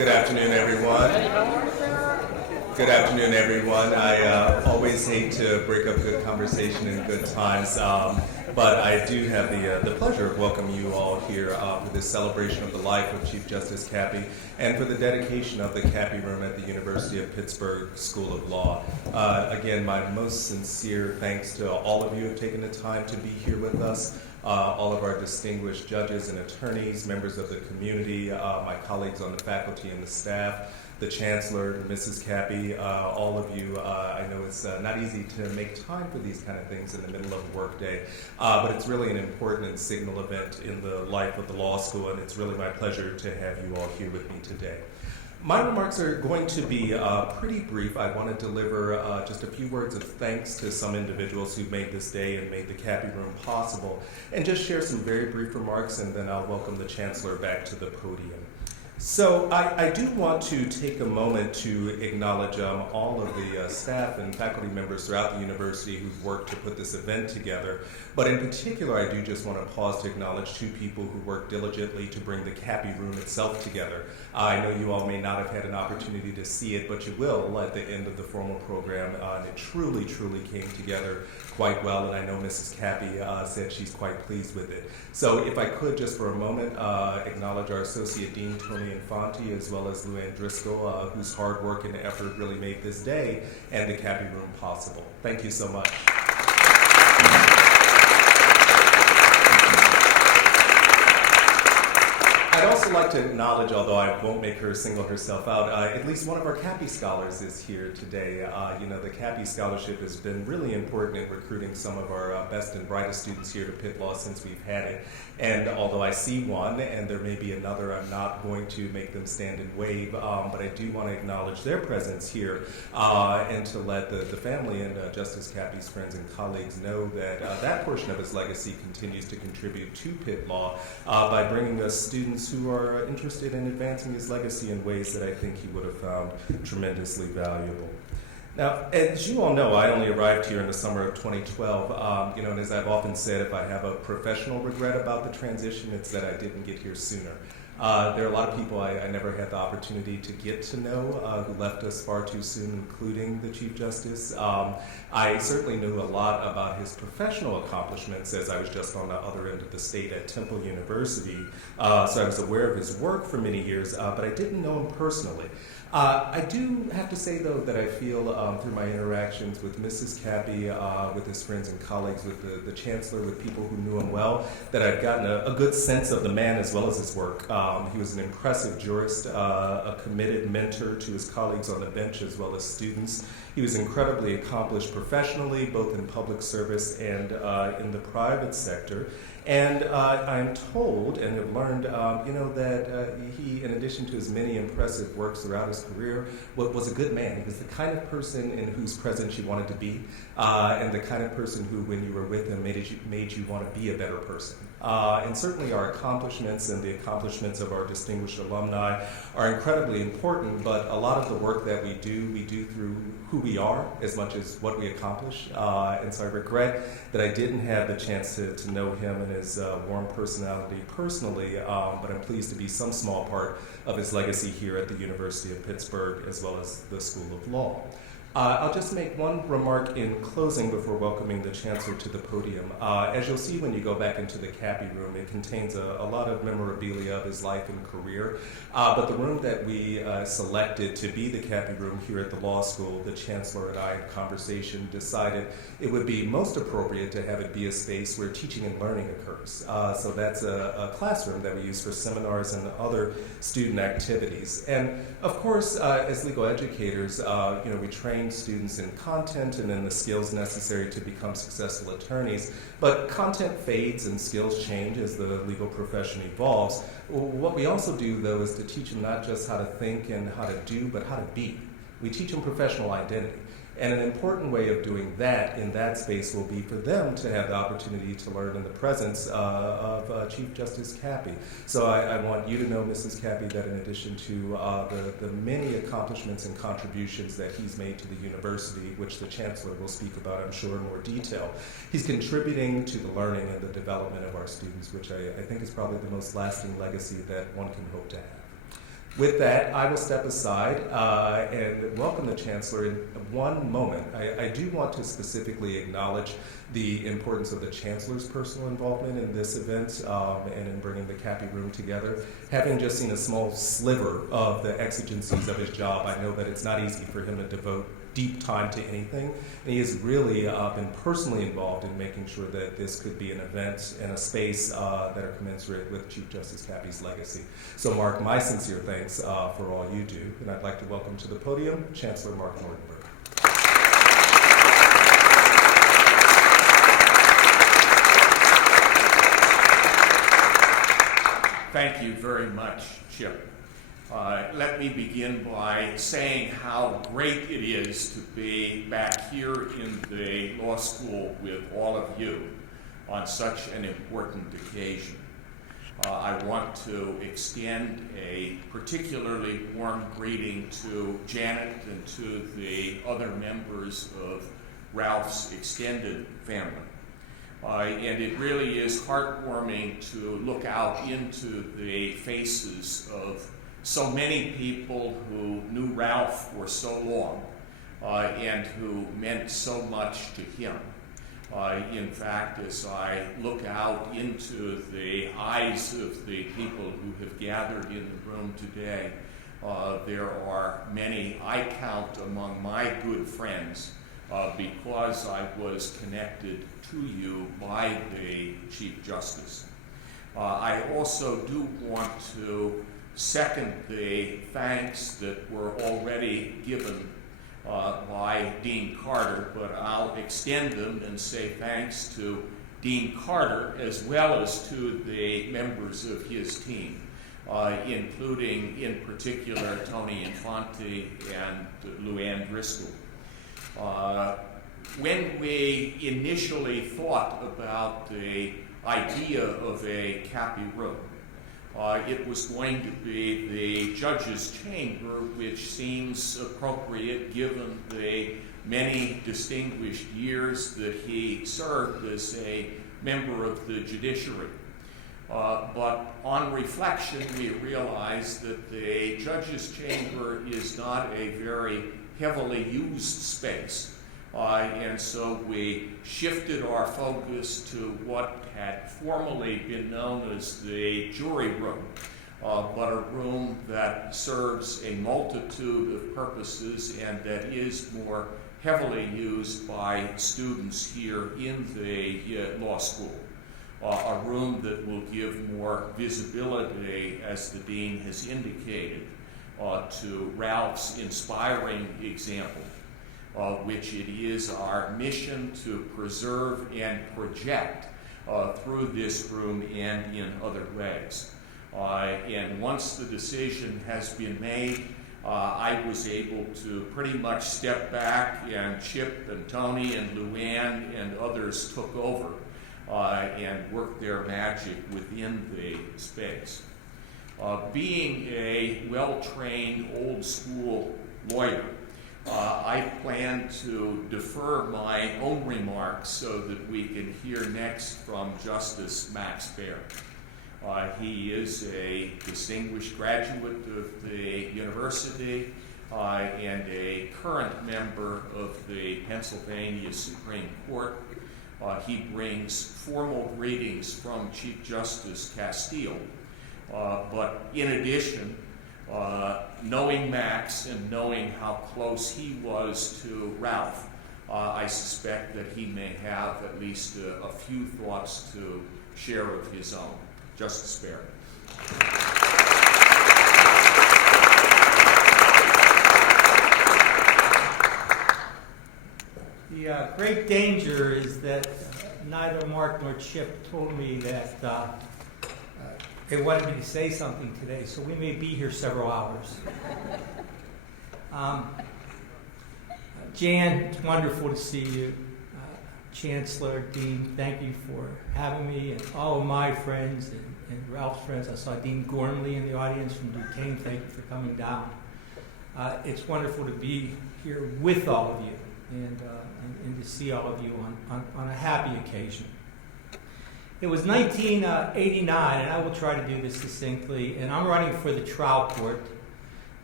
Good afternoon, everyone. Good afternoon, everyone. I always hate to break up good conversation and good times, but I do have the pleasure of welcoming you all here for this celebration of the life of Chief Justice Cappy and for the dedication of the Cappy Room at the University of Pittsburgh School of Law. Again, my most sincere thanks to all of you who have taken the time to be here with us. All of our distinguished judges and attorneys, members of the community, my colleagues on the faculty and the staff, the Chancellor, Mrs. Cappy, all of you. I know it's not easy to make time for these kind of things in the middle of a workday, but it's really an important and signal event in the life of the law school, and it's really my pleasure to have you all here with me today. My remarks are going to be pretty brief. I want to deliver just a few words of thanks to some individuals who made this day and made the Cappy Room possible, and just share some very brief remarks, and then I'll welcome the Chancellor back to the podium. So I do want to take a moment to acknowledge all of the staff and faculty members throughout the university who've worked to put this event together. But in particular, I do just want to pause to acknowledge two people who worked diligently to bring the Cappy Room itself together. I know you all may not have had an opportunity to see it, but you will at the end of the formal program. And it truly, truly came together quite well, and I know Mrs. Cappy said she's quite pleased with it. So if I could just for a moment acknowledge our Associate Dean, Tony Infante, as well as Luann Driscoll, whose hard work and effort really made this day and the Cappy Room possible. Thank you so much. I'd also like to acknowledge, although I won't make her single herself out, at least one of our Cappy scholars is here today. The Cappy Scholarship has been really important in recruiting some of our best and brightest students here to Pitt Law since we've had it. And although I see one, and there may be another, I'm not going to make them stand and wave, but I do want to acknowledge their presence here and to let the family and Justice Cappy's friends and colleagues know that that portion of his legacy continues to contribute to Pitt Law by bringing us students who are interested in advancing his legacy in ways that I think he would have found tremendously valuable. Now, as you all know, I only arrived here in the summer of 2012, and as I've often said, if I have a professional regret about the transition, it's that I didn't get here sooner. There are a lot of people I never had the opportunity to get to know who left us far too soon, including the Chief Justice. I certainly knew a lot about his professional accomplishments as I was just on the other end of the state at Temple University. So I was aware of his work for many years, but I didn't know him personally. I do have to say, though, that I feel through my interactions with Mrs. Cappy, with his friends and colleagues, with the Chancellor, with people who knew him well, that I've gotten a good sense of the man as well as his work. He was an impressive jurist, a committed mentor to his colleagues on the bench as well as students. He was incredibly accomplished professionally, both in public service and in the private sector. And I'm told and have learned, that he, in addition to his many impressive works throughout his career, was a good man. He was the kind of person in whose presence you wanted to be, and the kind of person who, when you were with him, made you want to be a better person. And certainly our accomplishments and the accomplishments of our distinguished alumni are incredibly important, but a lot of the work that we do through who we are as much as what we accomplish. And so I regret that I didn't have the chance to know him and his warm personality personally, but I'm pleased to be some small part of his legacy here at the University of Pittsburgh as well as the School of Law. I'll just make one remark in closing before welcoming the Chancellor to the podium. As you'll see when you go back into the Cappy Room, it contains a lot of memorabilia of his life and career. But the room that we selected to be the Cappy Room here at the law school, the Chancellor and I in conversation decided it would be most appropriate to have it be a space where teaching and learning occurs. So that's a classroom that we use for seminars and other student activities. And of course, as legal educators, we train students in content and in the skills necessary to become successful attorneys, but content fades and skills change as the legal profession evolves. What we also do, though, is to teach them not just how to think and how to do, but how to be. We teach them professional identity. And an important way of doing that in that space will be for them to have the opportunity to learn in the presence of Chief Justice Cappy. So I want you to know, Mrs. Cappy, that in addition to the many accomplishments and contributions that he's made to the university, which the Chancellor will speak about, I'm sure, in more detail, he's contributing to the learning and the development of our students, which I think is probably the most lasting legacy that one can hope to have. With that, I will step aside and welcome the Chancellor in one moment. I do want to specifically acknowledge the importance of the Chancellor's personal involvement in this event and in bringing the Cappy Room together. Having just seen a small sliver of the exigencies of his job, I know that it's not easy for him to devote deep time to anything. And he has really been personally involved in making sure that this could be an event and a space that are commensurate with Chief Justice Cappy's legacy. So Mark, my sincere thanks for all you do, and I'd like to welcome to the podium Chancellor Mark Nordenberg. Thank you very much, Chip. Let me begin by saying how great it is to be back here in the law school with all of you on such an important occasion. I want to extend a particularly warm greeting to Janet and to the other members of Ralph's extended family. And it really is heartwarming to look out into the faces of so many people who knew Ralph for so long and who meant so much to him. In fact, as I look out into the eyes of the people who have gathered in the room today, there are many I count among my good friends because I was connected to you by the Chief Justice. I also do want to second the thanks that were already given by Dean Carter, but I'll extend them and say thanks to Dean Carter as well as to the members of his team, including in particular Tony Infante and Luann Driscoll. When we initially thought about the idea of a Cappy Room, it was going to be the judge's chamber, which seems appropriate given the many distinguished years that he served as a member of the judiciary. But on reflection, we realized that the judge's chamber is not a very heavily used space. And so we shifted our focus to what had formerly been known as the jury room, but a room that serves a multitude of purposes and that is more heavily used by students here in the law school. A room that will give more visibility, as the dean has indicated, to Ralph's inspiring example, which it is our mission to preserve and project through this room and in other ways. And once the decision has been made, I was able to pretty much step back, and Chip and Tony and Luann and others took over and worked their magic within the space. Being a well-trained old school lawyer, I plan to defer my own remarks so that we can hear next from Justice Max Baer. He is a distinguished graduate of the university and a current member of the Pennsylvania Supreme Court. He brings formal greetings from Chief Justice Castile, but in addition, knowing Max and knowing how close he was to Ralph, I suspect that he may have at least a few thoughts to share of his own. Justice Baer. The great danger is that neither Mark nor Chip told me that they wanted me to say something today, so we may be here several hours. Jan, it's wonderful to see you. Chancellor, Dean, thank you for having me, and all of my friends and Ralph's friends. I saw Dean Gormley in the audience from Duquesne. Thank you for coming down. It's wonderful to be here with all of you and to see all of you on a happy occasion. It was 1989, and I will try to do this succinctly, and I'm running for the trial court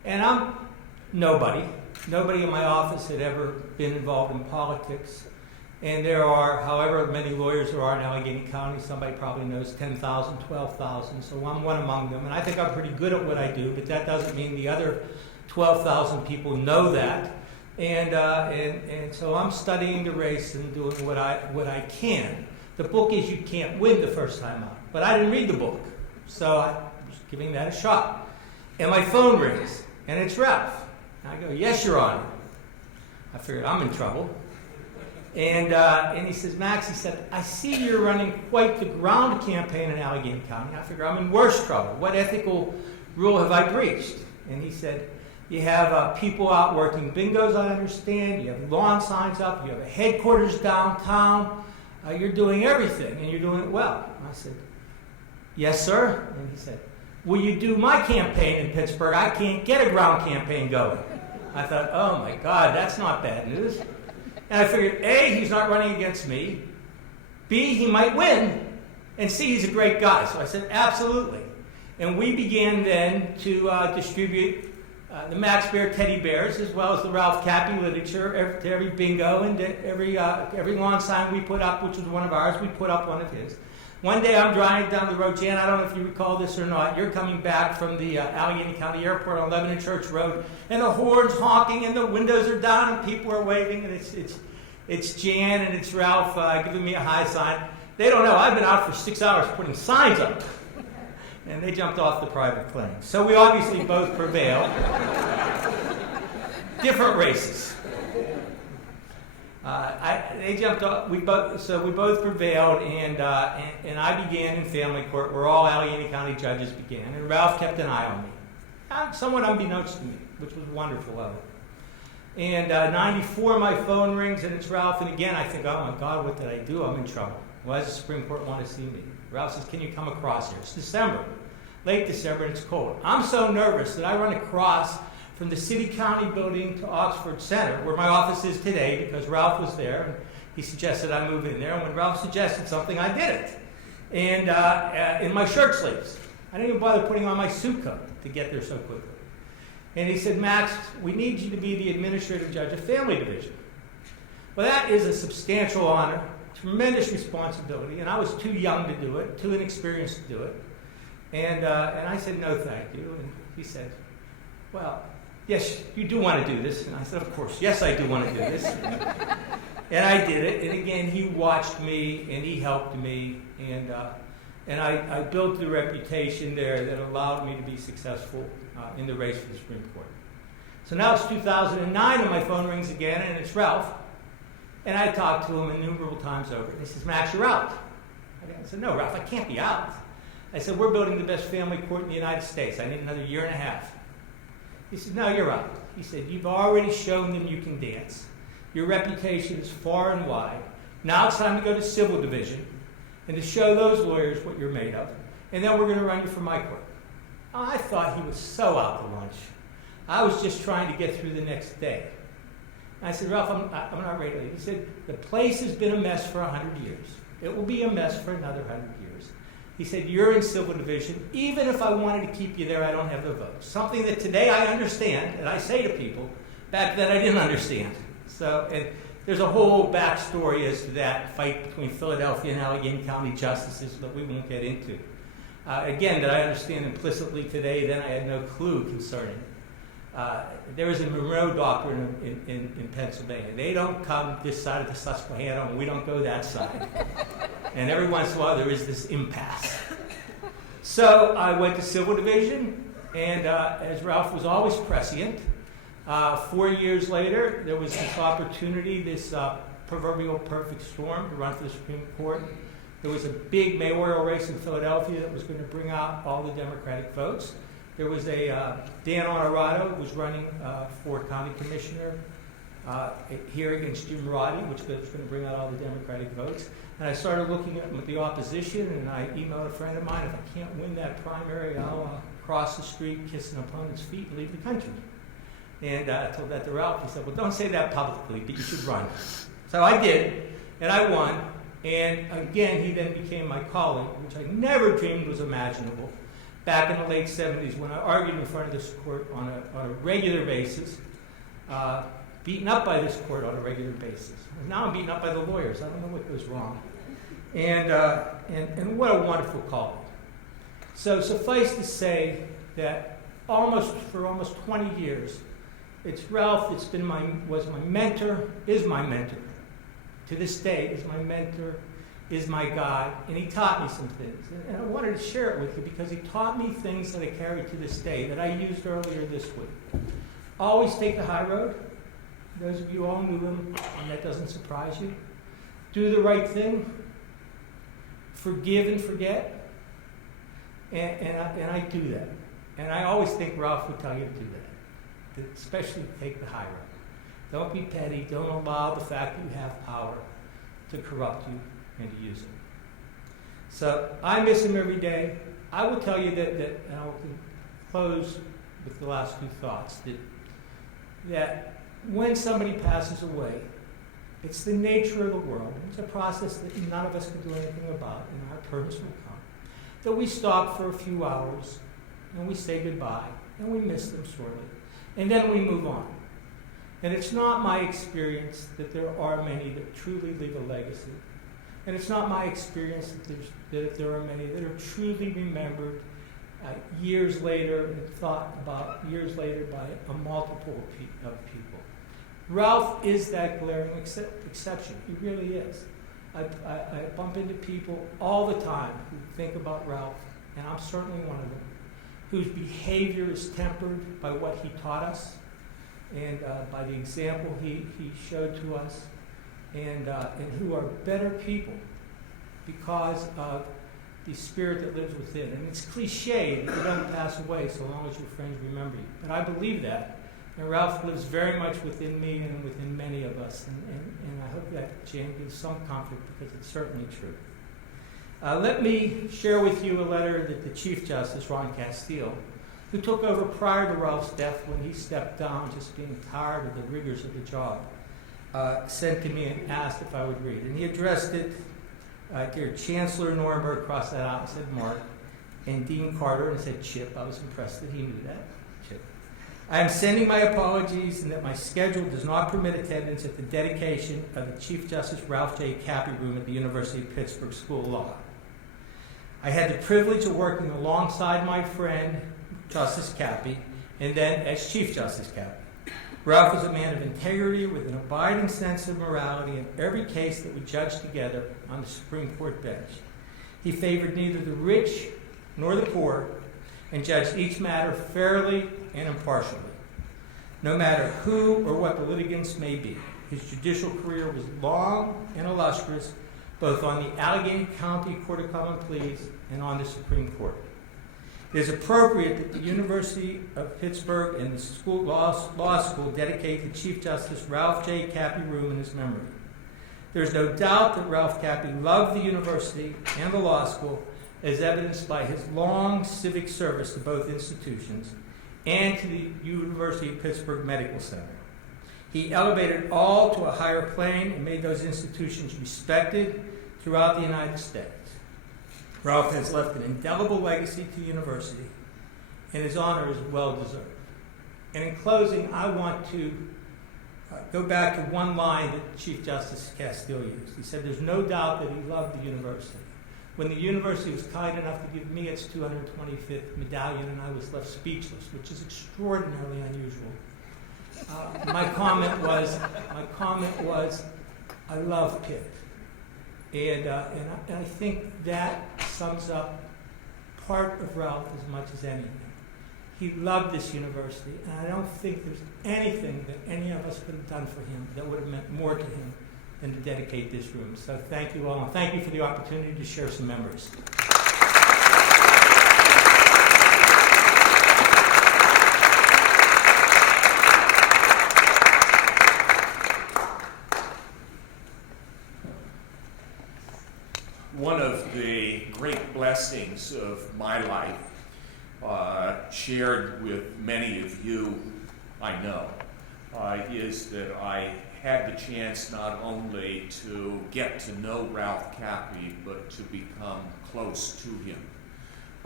And I'm nobody. Nobody in my office had ever been involved in politics. And there are, however many lawyers there are in Allegheny County, somebody probably knows 10,000, 12,000, so I'm one among them. And I think I'm pretty good at what I do, but that doesn't mean the other 12,000 people know that. And so I'm studying the race and doing what I can. The book is You Can't Win the first time out, but I didn't read the book, so I'm just giving that a shot. And my phone rings, and it's Ralph. And I go, "Yes, Your Honor." I figured I'm in trouble. And he says, "Max," he said, "I see you're running quite the ground campaign in Allegheny County." I figure I'm in worse trouble. What ethical rule have I breached? And he said, "You have people out working bingos, I understand. You have lawn signs up. You have a headquarters downtown. You're doing everything, and you're doing it well." I said, "Yes, sir." And he said, "Will you do my campaign in Pittsburgh? I can't get a ground campaign going." I thought, oh my God, that's not bad news. And I figured, A, he's not running against me. B, he might win. And C, he's a great guy. So I said, absolutely. And we began then to distribute the Max Bear teddy bears, as well as the Ralph Cappy literature, to every bingo and to every lawn sign we put up, which was one of ours, we put up one of his. One day I'm driving down the road, Jan, I don't know if you recall this or not, you're coming back from the Allegheny County Airport on Lebanon Church Road, and the horn's honking, and the windows are down, and people are waving, and it's Jan and it's Ralph giving me a high sign. They don't know, I've been out for 6 hours putting signs up. And they jumped off the private plane. So we obviously both prevailed. Different races. They jumped off. We both prevailed, and I began in family court, where all Allegheny County judges began, and Ralph kept an eye on me, somewhat unbeknownst to me, which was wonderful of it. And 94, my phone rings, and it's Ralph, and again I think, oh my God, what did I do? I'm in trouble. Why does the Supreme Court want to see me? Ralph says, "Can you come across here?" It's December, late December, and it's cold. I'm so nervous that I run across from the city-county building to Oxford Center, where my office is today, because Ralph was there, and he suggested I move in there. And when Ralph suggested something, I did it. And in my shirt sleeves. I didn't even bother putting on my suit coat to get there so quickly. And he said, "Max, we need you to be the administrative judge of family division." Well, that is a substantial honor, tremendous responsibility, and I was too young to do it, too inexperienced to do it. And I said, "No, thank you." And he said, "Well, yes, you do want to do this." And I said, "Of course, yes, I do want to do this." And I did it. And again, he watched me and he helped me. And I built the reputation there that allowed me to be successful in the race for the Supreme Court. So now it's 2009 and my phone rings again, and it's Ralph. And I talked to him innumerable times over. And he says, "Max, you're out." I said, "No, Ralph, I can't be out." I said, "We're building the best family court in the United States. I need another year and a half." He said, "No, you're out." He said, "You've already shown them you can dance. Your reputation is far and wide. Now it's time to go to civil division and to show those lawyers what you're made of. And then we're going to run you for my court." I thought he was so out to lunch. I was just trying to get through the next day. I said, "Ralph, I'm not ready to leave." He said, "The place has been a mess for 100 years. It will be a mess for another 100 years. He said, "You're in civil division. Even if I wanted to keep you there, I don't have the votes." Something that today I understand, and I say to people, back then I didn't understand. So, and there's a whole backstory as to that fight between Philadelphia and Allegheny County justices that we won't get into. Again, that I understand implicitly today, then I had no clue concerning. There is a Monroe Doctrine in Pennsylvania. They don't come this side of the Susquehanna, and we don't go that side. And every once in a while, there is this impasse. So I went to civil division, and as Ralph was always prescient, 4 years later, there was this opportunity, this proverbial perfect storm to run for the Supreme Court. There was a big mayoral race in Philadelphia that was going to bring out all the Democratic votes. There was a Dan Honorado who was running for county commissioner here against Jim Roddy, which was going to bring out all the Democratic votes. And I started looking at the opposition, and I emailed a friend of mine, "If I can't win that primary, I'll cross the street, kiss an opponent's feet, and leave the country." And I told that to Ralph. He said, "Well, don't say that publicly, but you should run." So I did, and I won. And again, he then became my colleague, which I never dreamed was imaginable. back in the late 70s when I argued in front of this court on a regular basis, beaten up by this court on a regular basis. Now I'm beaten up by the lawyers. I don't know what goes wrong. And what a wonderful calling. So suffice to say that for almost 20 years, it's Ralph that's was my mentor, is my mentor. To this day, is my mentor, is my guide, and he taught me some things. And I wanted to share it with you because he taught me things that I carry to this day that I used earlier this week. Always take the high road. Those of you all knew him, and that doesn't surprise you. Do the right thing. Forgive and forget. And I do that. And I always think Ralph would tell you to do that. Especially take the high road. Don't be petty. Don't allow the fact that you have power to corrupt you and to use it. So I miss him every day. I will tell you that and I'll close with the last few thoughts, that when somebody passes away, it's the nature of the world. It's a process that none of us can do anything about, and our turns will come. That we stop for a few hours, and we say goodbye, and we miss them sorely. And then we move on. And it's not my experience that there are many that truly leave a legacy. And it's not my experience that there are many that are truly remembered years later and thought about years later by a multiple of people. Ralph is that glaring exception. He really is. I bump into people all the time who think about Ralph, and I'm certainly one of them, whose behavior is tempered by what he taught us and by the example he showed to us, and who are better people because of the spirit that lives within. And it's cliche that you don't pass away so long as your friends remember you. But I believe that. And Ralph lives very much within me and within many of us. And I hope that, Jane, gives some comfort because it's certainly true. Let me share with you a letter that the Chief Justice, Ron Castile, who took over prior to Ralph's death when he stepped down, just being tired of the rigors of the job, sent to me and asked if I would read. And he addressed it, dear Chancellor Nuremberg, crossed that out and said Mark, and Dean Carter, and said Chip. I was impressed that he knew that. Chip. I am sending my apologies and that my schedule does not permit attendance at the dedication of the Chief Justice Ralph J. Cappy Room at the University of Pittsburgh School of Law. I had the privilege of working alongside my friend, Justice Cappy, and then as Chief Justice Cappy. Ralph was a man of integrity with an abiding sense of morality in every case that we judged together on the Supreme Court bench. He favored neither the rich nor the poor and judged each matter fairly and impartially, no matter who or what the litigants may be. His judicial career was long and illustrious, both on the Allegheny County Court of Common Pleas and on the Supreme Court. It is appropriate that the University of Pittsburgh and the law school dedicate the Chief Justice Ralph J. Cappy Room in his memory. There is no doubt that Ralph Cappy loved the university and the law school, as evidenced by his long civic service to both institutions and to the University of Pittsburgh Medical Center. He elevated all to a higher plane and made those institutions respected throughout the United States. Ralph has left an indelible legacy to the university, and his honor is well deserved. And in closing, I want to go back to one line that Chief Justice Castile used. He said, "There's no doubt that he loved the university." When the university was kind enough to give me its 225th medallion, and I was left speechless, which is extraordinarily unusual. My comment was, I love Pitt. And I think that sums up part of Ralph as much as anything. He loved this university, and I don't think there's anything that any of us could have done for him that would have meant more to him than to dedicate this room. So thank you all, and thank you for the opportunity to share some memories. One of the great blessings of my life, shared with many of you I know, is that I had the chance not only to get to know Ralph Cappy, but to become close to him.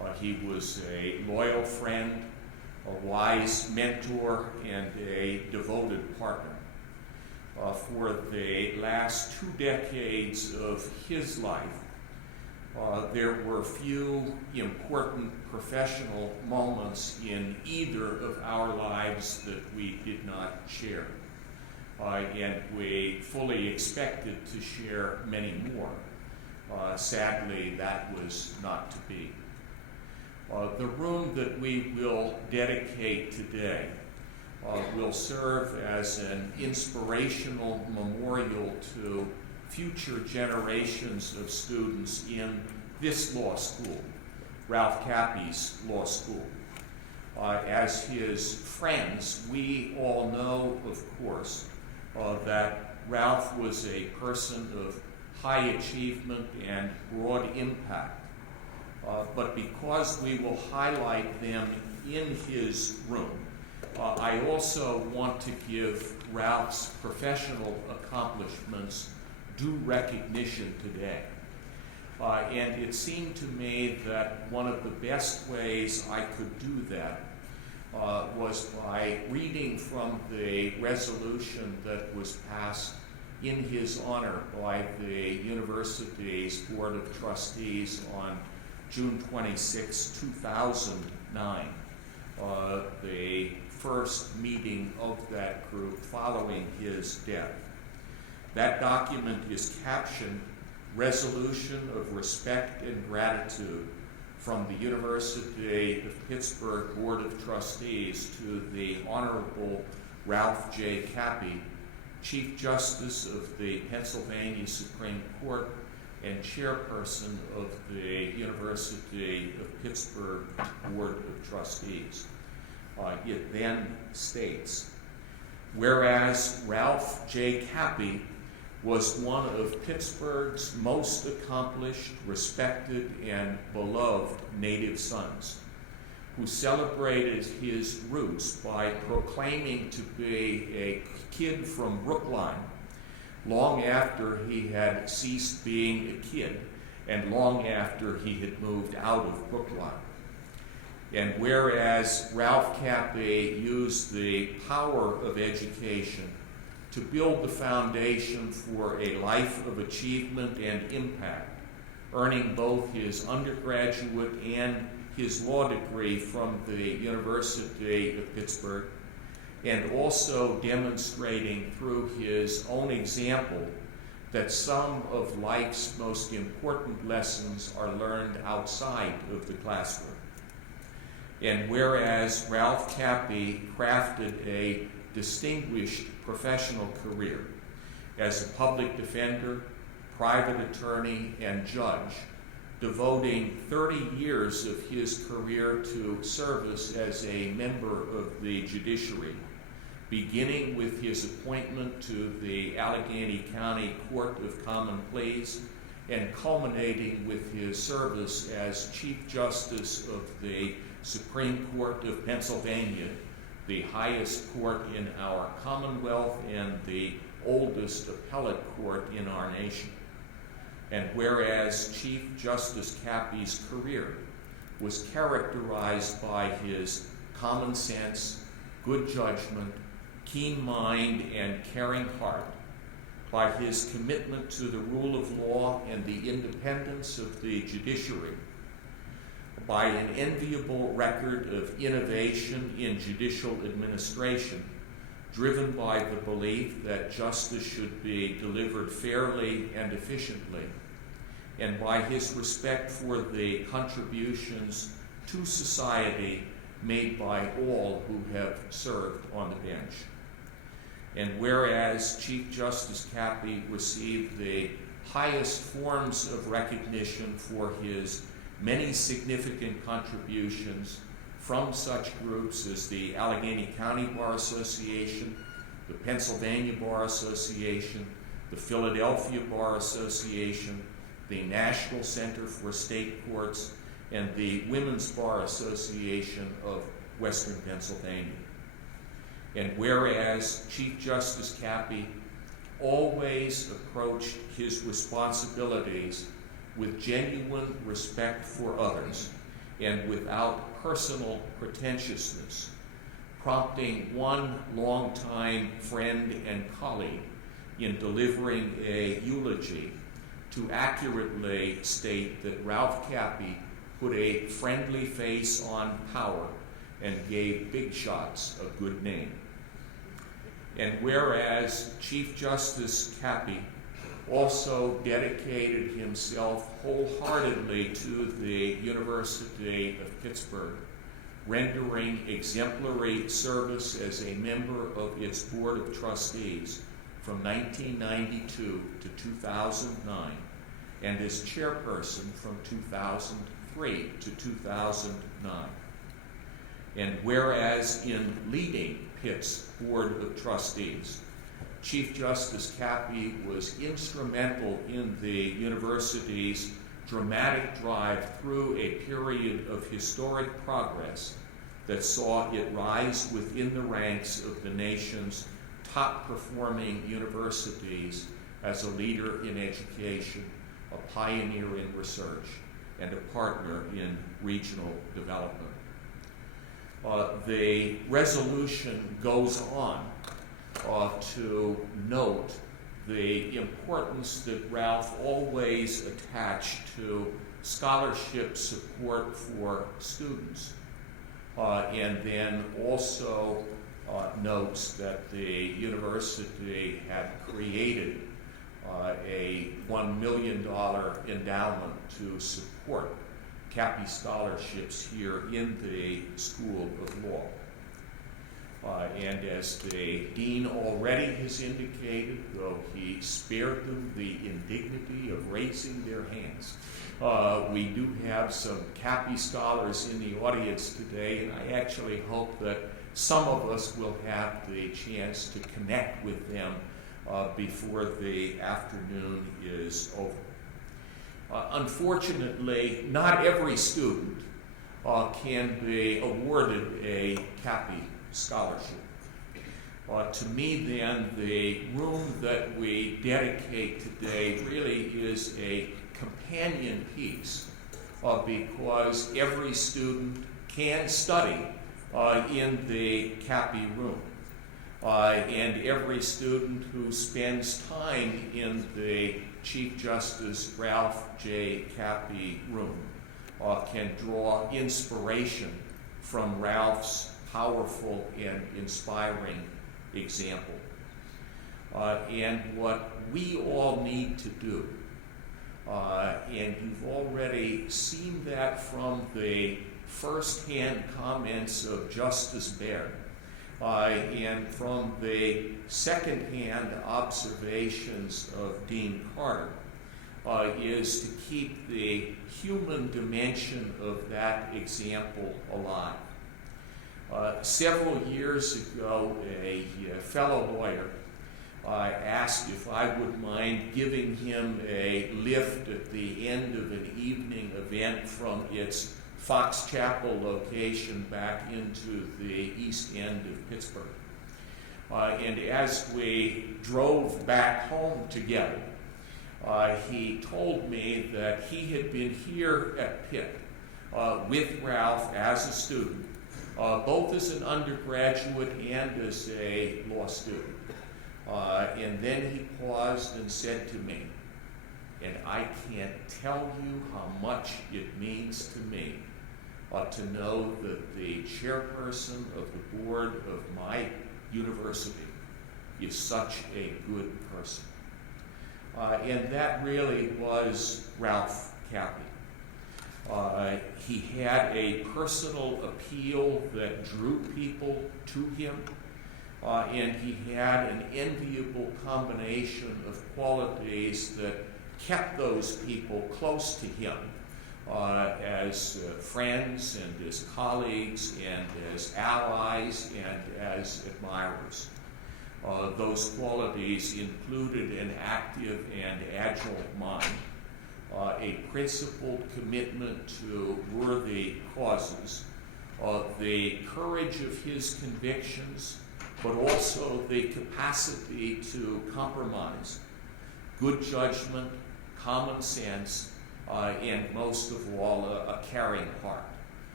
He was a loyal friend, a wise mentor, and a devoted partner. For the last 2 decades of his life, there were few important professional moments in either of our lives that we did not share. And we fully expected to share many more. Sadly, that was not to be. The room that we will dedicate today will serve as an inspirational memorial to future generations of students in this law school, Ralph Cappy's law school. As his friends, we all know, of course, that Ralph was a person of high achievement and broad impact. But because we will highlight them in his room, I also want to give Ralph's professional accomplishments due recognition today. And it seemed to me that one of the best ways I could do that was by reading from the resolution that was passed in his honor by the university's Board of Trustees on June 26, 2009, the first meeting of that group following his death. That document is captioned Resolution of Respect and Gratitude from the University of Pittsburgh Board of Trustees to the Honorable Ralph J. Cappy, Chief Justice of the Pennsylvania Supreme Court and Chairperson of the University of Pittsburgh Board of Trustees. It then states, whereas Ralph J. Cappy was one of Pittsburgh's most accomplished, respected, and beloved native sons, who celebrated his roots by proclaiming to be a kid from Brookline long after he had ceased being a kid and long after he had moved out of Brookline. And whereas Ralph Cappy used the power of education to build the foundation for a life of achievement and impact, earning both his undergraduate and his law degree from the University of Pittsburgh, and also demonstrating through his own example that some of life's most important lessons are learned outside of the classroom. And whereas Ralph Cappy crafted a distinguished professional career as a public defender, private attorney, and judge, devoting 30 years of his career to service as a member of the judiciary, beginning with his appointment to the Allegheny County Court of Common Pleas and culminating with his service as Chief Justice of the Supreme Court of Pennsylvania, the highest court in our Commonwealth and the oldest appellate court in our nation. And whereas Chief Justice Cappy's career was characterized by his common sense, good judgment, keen mind, and caring heart, by his commitment to the rule of law and the independence of the judiciary, by an enviable record of innovation in judicial administration, driven by the belief that justice should be delivered fairly and efficiently, and by his respect for the contributions to society made by all who have served on the bench. And whereas Chief Justice Cappy received the highest forms of recognition for his many significant contributions from such groups as the Allegheny County Bar Association, the Pennsylvania Bar Association, the Philadelphia Bar Association, the National Center for State Courts, and the Women's Bar Association of Western Pennsylvania. And whereas Chief Justice Cappy always approached his responsibilities with genuine respect for others and without personal pretentiousness, prompting one longtime friend and colleague in delivering a eulogy to accurately state that Ralph Cappy put a friendly face on power and gave big shots a good name. And whereas Chief Justice Cappy also dedicated himself wholeheartedly to the University of Pittsburgh, rendering exemplary service as a member of its Board of Trustees from 1992 to 2009, and as chairperson from 2003 to 2009. And whereas in leading Pitt's Board of Trustees, Chief Justice Cappy was instrumental in the university's dramatic drive through a period of historic progress that saw it rise within the ranks of the nation's top-performing universities as a leader in education, a pioneer in research, and a partner in regional development. The resolution goes on to note the importance that Ralph always attached to scholarship support for students, and then also notes that the university had created a $1 million endowment to support Cappy scholarships here in the School of Law. And as the dean already has indicated, though he spared them the indignity of raising their hands, we do have some Cappy scholars in the audience today, and I actually hope that some of us will have the chance to connect with them before the afternoon is over. Unfortunately, not every student can be awarded a Cappy scholarship. To me, then, the room that we dedicate today really is a companion piece because every student can study in the Cappy room. And every student who spends time in the Chief Justice Ralph J. Cappy room can draw inspiration from Ralph's powerful and inspiring example. And what we all need to do, and you've already seen that from the first-hand comments of Justice Baird, and from the second-hand observations of Dean Carter, is to keep the human dimension of that example alive. Several years ago, a fellow lawyer asked if I would mind giving him a lift at the end of an evening event from its Fox Chapel location back into the east end of Pittsburgh. And as we drove back home together, he told me that he had been here at Pitt with Ralph as a student, both as an undergraduate and as a law student. And then he paused and said to me, and I can't tell you how much it means to me to know that the chairperson of the board of my university is such a good person. And that really was Ralph Cappy. He had a personal appeal that drew people to him, and he had an enviable combination of qualities that kept those people close to him as friends and as colleagues and as allies and as admirers. Those qualities included an active and agile mind, a principled commitment to worthy causes, the courage of his convictions, but also the capacity to compromise, good judgment, common sense, and most of all, a caring heart.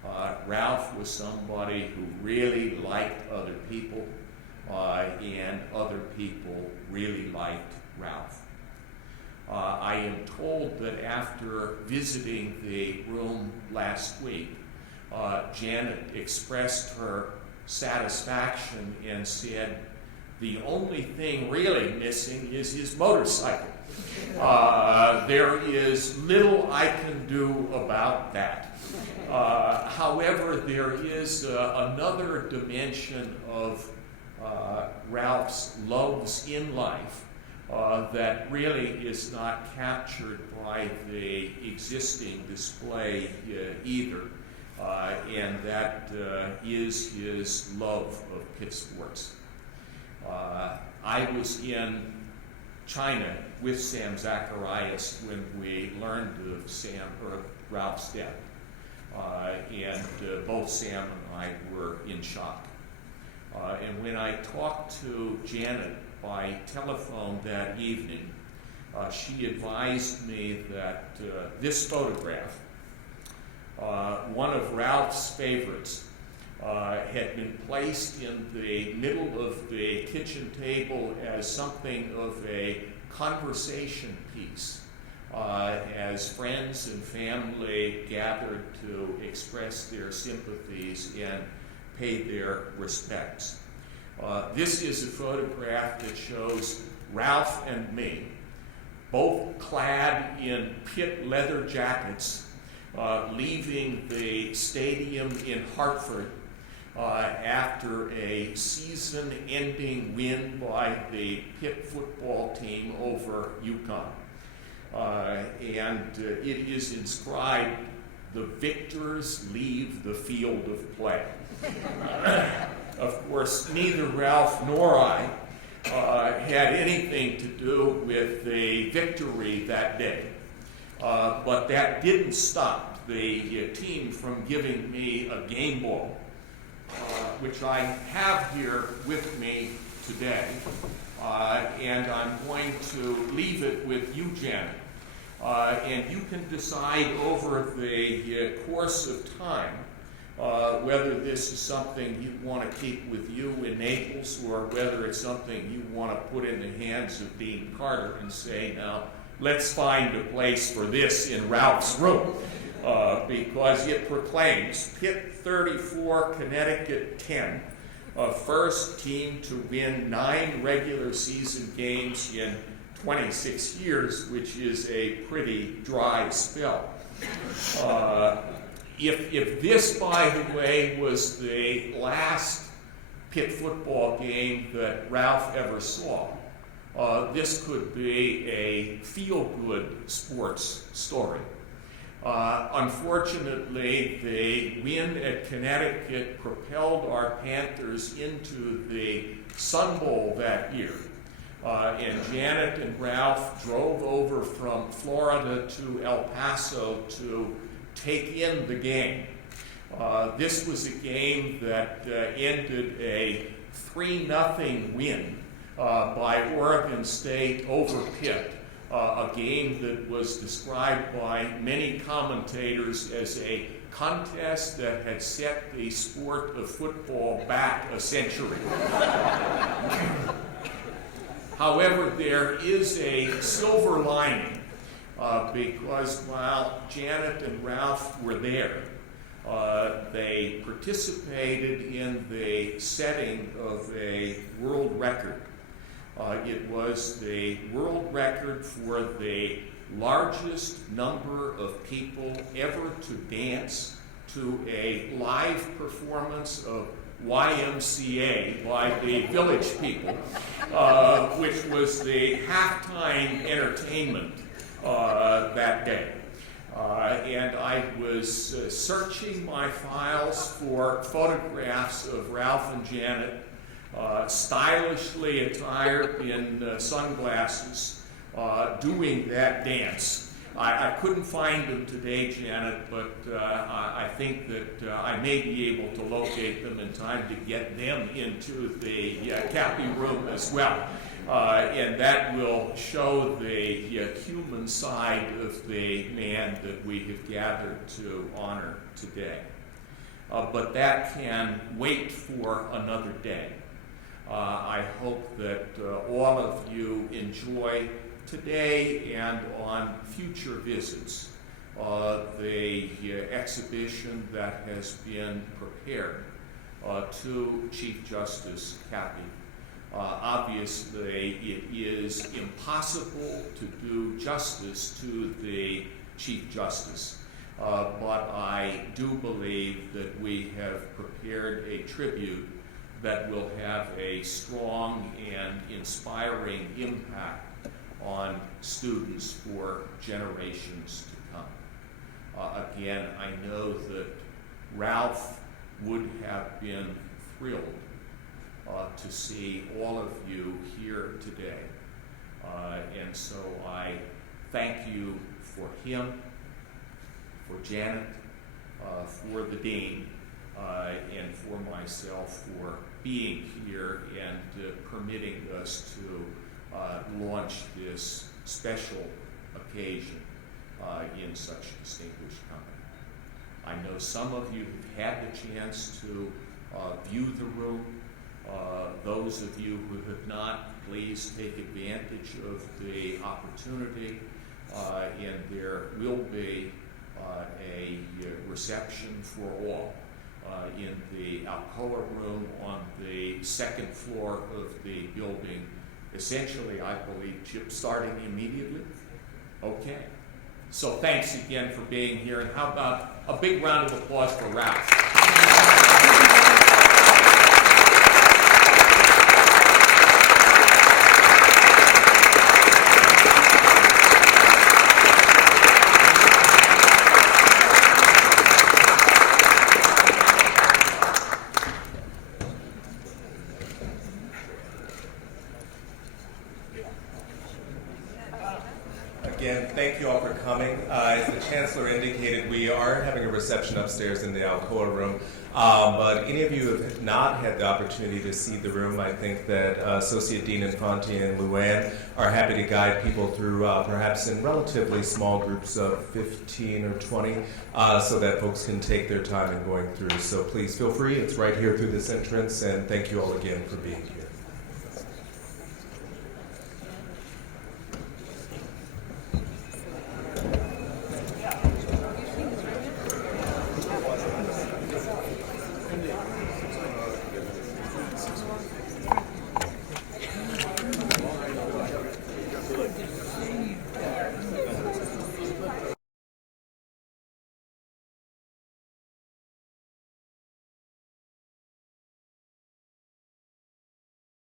Ralph was somebody who really liked other people, and other people really liked Ralph. I am told that after visiting the room last week, Janet expressed her satisfaction and said, the only thing really missing is his motorcycle. There is little I can do about that. However, there is another dimension of Ralph's loves in life that really is not captured by the existing display either, and that is his love of pit sports. I was in China with Sam Zacharias when we learned of Ralph's death, and both Sam and I were in shock. And when I talked to Janet by telephone that evening, she advised me that this photograph, one of Ralph's favorites, had been placed in the middle of the kitchen table as something of a conversation piece, as friends and family gathered to express their sympathies and pay their respects. This is a photograph that shows Ralph and me, both clad in pit leather jackets, leaving the stadium in Hartford after a season-ending win by the Pitt football team over UConn. And it is inscribed, "The victors leave the field of play." Of course, neither Ralph nor I had anything to do with the victory that day. But that didn't stop the team from giving me a game ball, which I have here with me today. And I'm going to leave it with you, Janet. And you can decide over the course of time whether this is something you want to keep with you in Naples or whether it's something you want to put in the hands of Dean Carter and say, now, let's find a place for this in Ralph's room. Because it proclaims Pitt 34, Connecticut 10, first team to win 9 regular season games in 26 years, which is a pretty dry spell. If this, by the way, was the last Pitt football game that Ralph ever saw, this could be a feel-good sports story. Unfortunately, the win at Connecticut propelled our Panthers into the Sun Bowl that year. And Janet and Ralph drove over from Florida to El Paso to take in the game. This was a game that ended a 3-0 win by Oregon State over Pitt. A game that was described by many commentators as a contest that had set the sport of football back a century. However, there is a silver lining because while Janet and Ralph were there, they participated in the setting of a world record. It was the world record for the largest number of people ever to dance to a live performance of YMCA by the Village People, which was the halftime entertainment that day. And I was searching my files for photographs of Ralph and Janet stylishly attired in sunglasses, doing that dance. I couldn't find them today, Janet, but I think that I may be able to locate them in time to get them into the Cappy room as well. And that will show the human side of the man that we have gathered to honor today. but that can wait for another day. I hope that all of you enjoy today and on future visits the exhibition that has been prepared to Chief Justice Cappy. Obviously, it is impossible to do justice to the Chief Justice, but I do believe that we have prepared a tribute that will have a strong and inspiring impact on students for generations to come. Again, I know that Ralph would have been thrilled to see all of you here today. And so I thank you for him, for Janet, for the Dean, and for myself for being here and permitting us to launch this special occasion in such distinguished company. I know some of you have had the chance to view the room. Those of you who have not, please take advantage of the opportunity, and there will be a reception for all in the Alcoa room on the second floor of the building. Essentially, I believe, Chip, starting immediately? Okay. So thanks again for being here, and how about a big round of applause for Ralph? Again, thank you all for coming. As the Chancellor indicated, we are having a reception upstairs in the Alcoa room. But any of you who have not had the opportunity to see the room, I think that Associate Dean Infante and Luann are happy to guide people through, perhaps in relatively small groups of 15 or 20, so that folks can take their time in going through. So please feel free. It's right here through this entrance, and thank you all again for being here.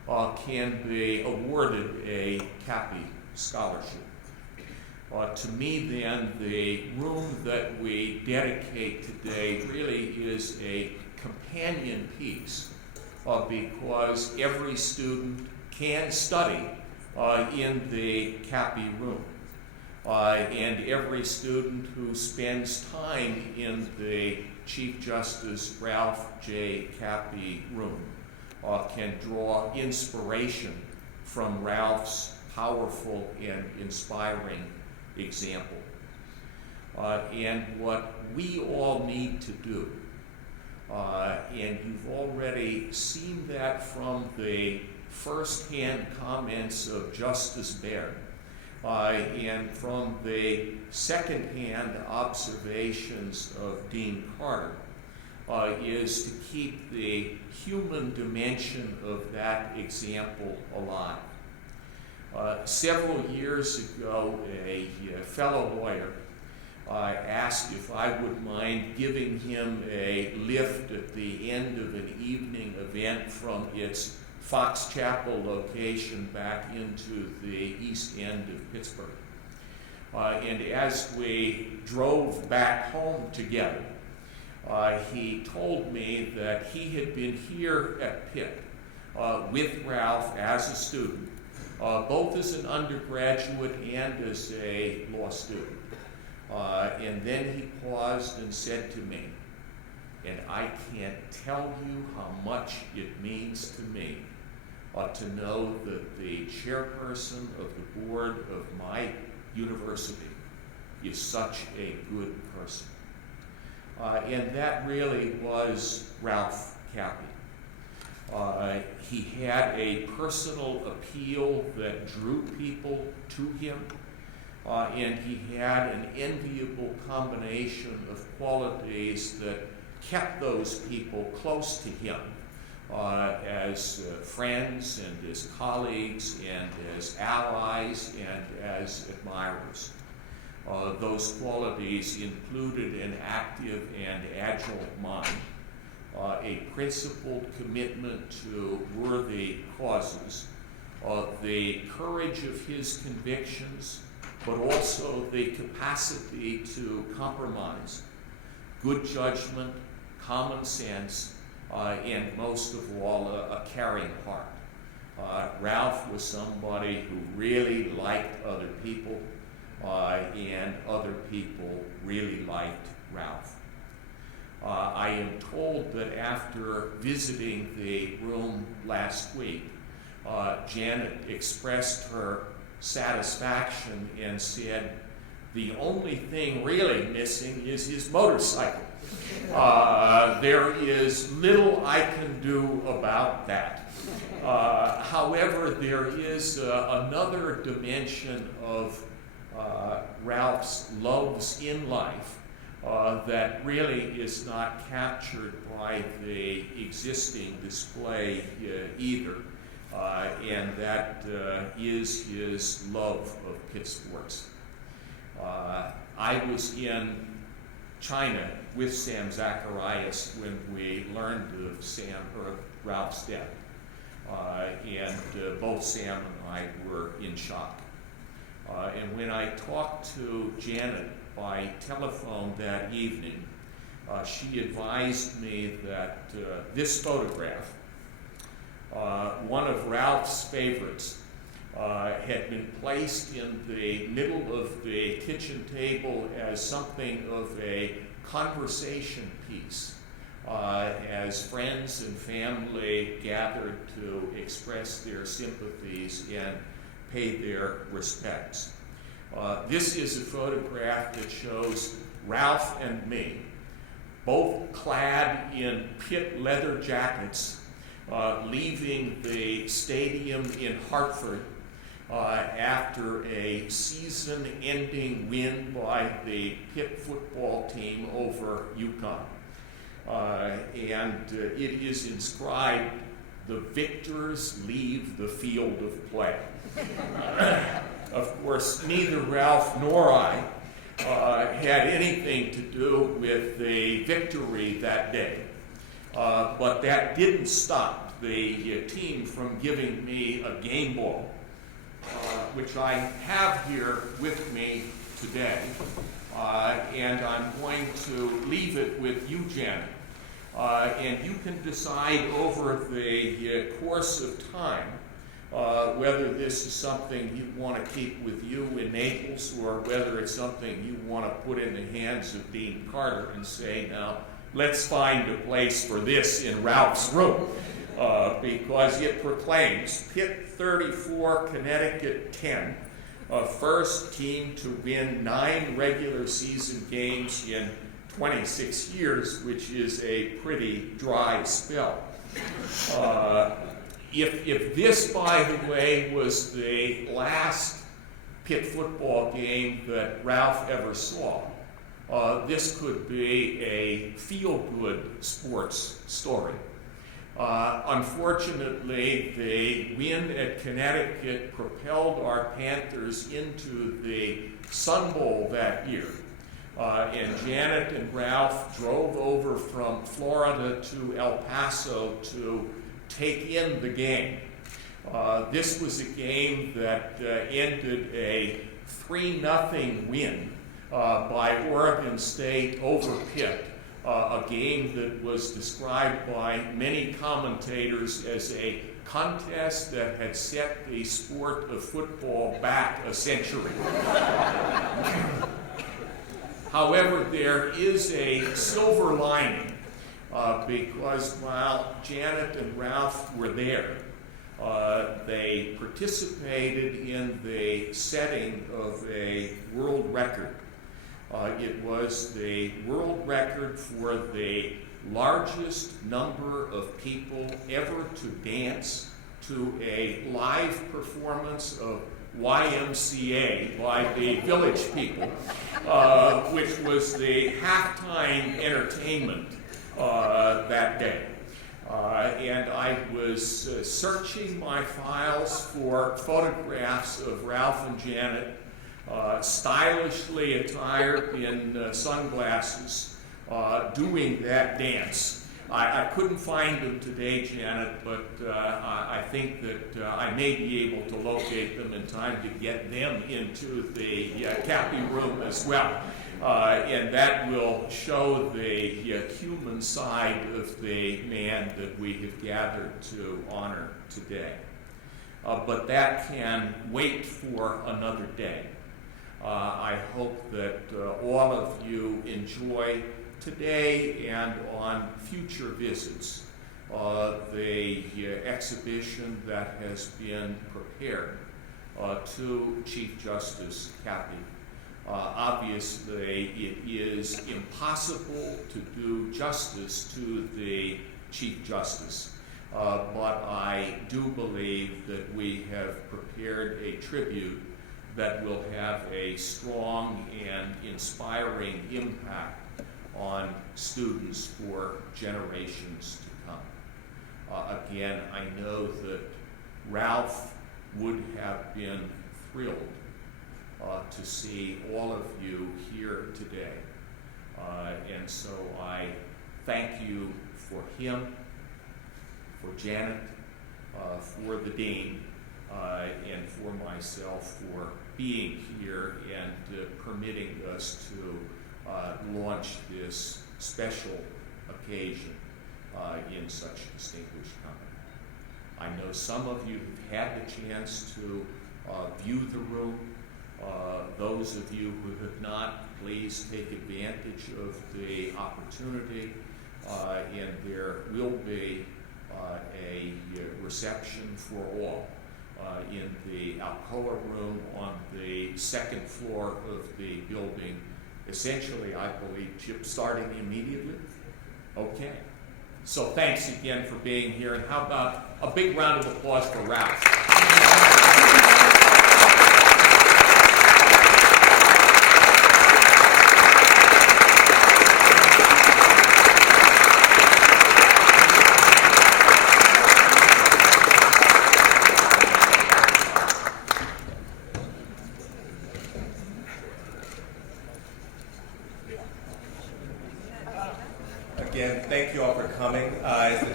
can be awarded a Cappy scholarship. To me, then, the room that we dedicate today really is a companion piece because every student can study in the Cappy room. And every student who spends time in the Chief Justice Ralph J. Cappy room can draw inspiration from Ralph's powerful and inspiring example. And what we all need to do, and you've already seen that from the first-hand comments of Justice Baird, and from the second-hand observations of Dean Carter, is to keep the human dimension of that example alive. Several years ago, a fellow lawyer asked if I would mind giving him a lift at the end of an evening event from its Fox Chapel location back into the east end of Pittsburgh. And as we drove back home together, he told me that he had been here at Pitt with Ralph as a student, both as an undergraduate and as a law student. And then he paused and said to me, and I can't tell you how much it means to me to know that the chairperson of the board of my university is such a good person. And that really was Ralph Cappy. He had a personal appeal that drew people to him, and he had an enviable combination of qualities that kept those people close to him as friends and as colleagues and as allies and as admirers. Those qualities included an active and agile mind, a principled commitment to worthy causes, the courage of his convictions, but also the capacity to compromise, good judgment, common sense, and most of all, a caring heart. Ralph was somebody who really liked other people, and other people really liked Ralph. I am told that after visiting the room last week, Janet expressed her satisfaction and said, the only thing really missing is his motorcycle. There is little I can do about that. However, there is another dimension of Ralph's loves in life that really is not captured by the existing display either, and that is his love of pit sports. I was in China with Sam Zacharias when we learned of Ralph's death, and both Sam and I were in shock. And when I talked to Janet by telephone that evening, she advised me that this photograph, one of Ralph's favorites, had been placed in the middle of the kitchen table as something of a conversation piece as friends and family gathered to express their sympathies and pay their respects. This is a photograph that shows Ralph and me, both clad in Pitt leather jackets, leaving the stadium in Hartford after a season-ending win by the Pitt football team over UConn. And it is inscribed, "The victors leave the field of play." Of course, neither Ralph nor I had anything to do with the victory that day. But that didn't stop the team from giving me a game ball, which I have here with me today. And I'm going to leave it with you, Janet. And you can decide over the course of time whether this is something you want to keep with you in Naples or whether it's something you want to put in the hands of Dean Carter and say, now, let's find a place for this in Ralph's room. Because it proclaims Pitt 34, Connecticut 10, first team to win 9 regular season games in 26 years, which is a pretty dry spell. If this, by the way, was the last Pitt football game that Ralph ever saw, this could be a feel-good sports story. Unfortunately, the win at Connecticut propelled our Panthers into the Sun Bowl that year. And Janet and Ralph drove over from Florida to El Paso to take in the game. This was a game that ended a 3-0 win by Oregon State over Pitt. A game that was described by many commentators as a contest that had set the sport of football back a century. However, there is a silver lining because while Janet and Ralph were there, they participated in the setting of a world record. It was the world record for the largest number of people ever to dance to a live performance of YMCA by the Village People, which was the halftime entertainment that day. And I was searching my files for photographs of Ralph and Janet stylishly attired in sunglasses, doing that dance. I couldn't find them today, Janet, but I think that I may be able to locate them in time to get them into the Cappy room as well. And that will show the human side of the man that we have gathered to honor today. But that can wait for another day. I hope that all of you enjoy today and on future visits the exhibition that has been prepared to Chief Justice Cappy. Obviously, it is impossible to do justice to the Chief Justice, but I do believe that we have prepared a tribute that will have a strong and inspiring impact on students for generations to come. Again, I know that Ralph would have been thrilled to see all of you here today. And so I thank you for him, for Janet, for the Dean, and for myself for being here and permitting us to launch this special occasion in such distinguished company. I know some of you have had the chance to view the room. Those of you who have not, please take advantage of the opportunity, and there will be a reception for all in the Alcoa room on the second floor of the building. Essentially, I believe, Chip, starting immediately? Okay. So thanks again for being here, and how about a big round of applause for Ralph? Again, thank you all for coming. As the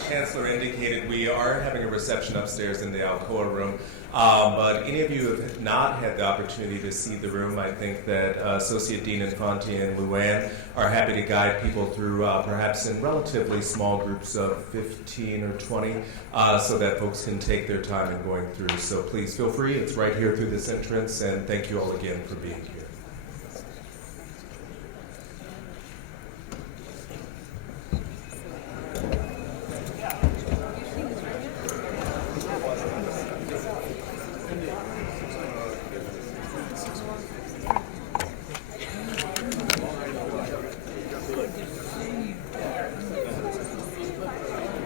Chancellor indicated, we are having a reception upstairs in the Alcoa room. But any of you who have not had the opportunity to see the room, I think that Associate Dean Infante and Luann are happy to guide people through, perhaps in relatively small groups of 15 or 20, so that folks can take their time in going through. So please feel free. It's right here through this entrance, and thank you all again for being here.